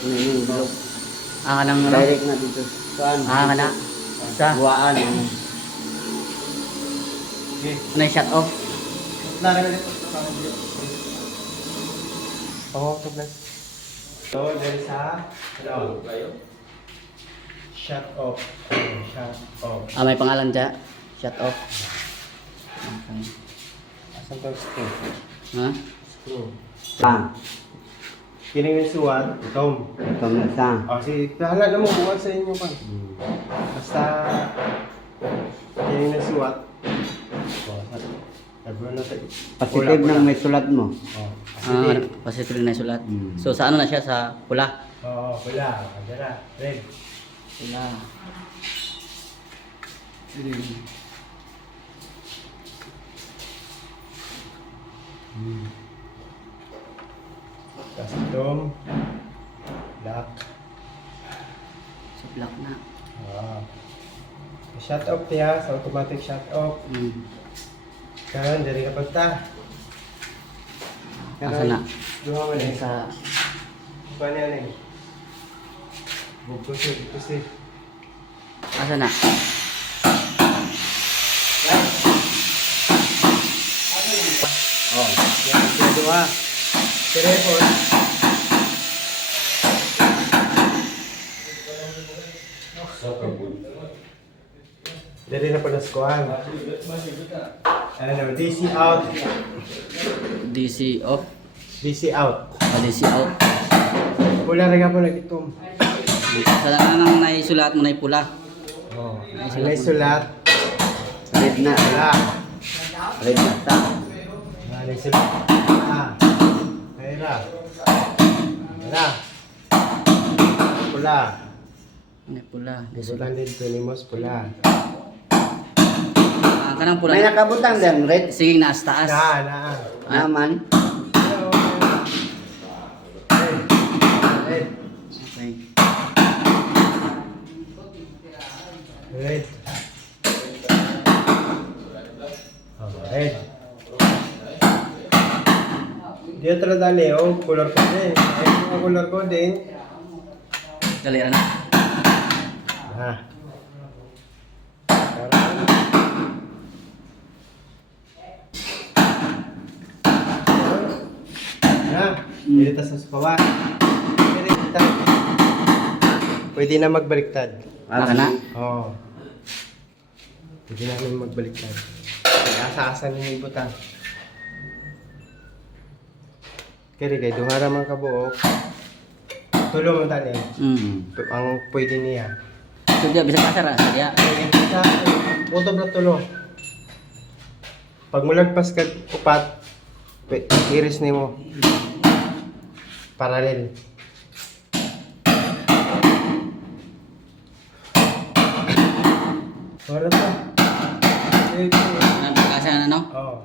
Ini bulok. Ang anang ano? Direct na dito. Saan? Ang ana. Sa Buwaan. Okay. ano yung shut off? Lari na dito. Oo, ito bless. So, dahil sa, ano? Shut off. Shut off. Ah, may pangalan dyan. Shut off. Okay. Asan to screw? Ha? Screw. Ah, Kining yung suwad, itom. ito na sa. O, sige, bahala na mo, buwag sa inyo pa. Basta, kining yung suwad. O, nagbulan na tayo. Positive nang may sulat mo. O, Ah, positive. positive na yung sulat. Hmm. So sa ano na siya? Sa pula? Oo, wala. Andara, red. Pula. Tapos itom. Black. Sa black na. Ah. Shut off niya, sa automatic shut off. Karon diri ka pagta. Asa na? Duha man eh. Sa Kuan yan eh. Bugos eh, bugos eh. asa na? Oh, yan, yan duha. Telephone. Dali na pa naskuhan. Ano, DC out. DC off. DC out. DC out. Pula rin nga po nag-itom. Sa nang naisulat mo na yung pula. Oh, May may sulat. Red na. Wala. Red na ta. May sulat. Ah. Mayra. Mayra. Pula. Ano yung pula? Sulat din tunimos pula. Ang kanang pula. May nakabutang lang red. Sige, naas taas. Na. Naman. Red. Okay. Red. Oh, red. Dia tradali oh, color code din. Ay, yung color code din. Dali na. Ah. Na, dito sa sukawa. Pwede na magbaliktad. Asa na? Oo. Pwede namin magbaliktad. Asa-asa ng ibutang. Kaya kay duhara man kabuok. Tulo man tani. Ang pwede niya. So dia bisa kasar ah. Dia. Utob na tulo. Pag mulagpas ka upat, iris ni mo. Parallel. Wala to. Kasar na no? Oh.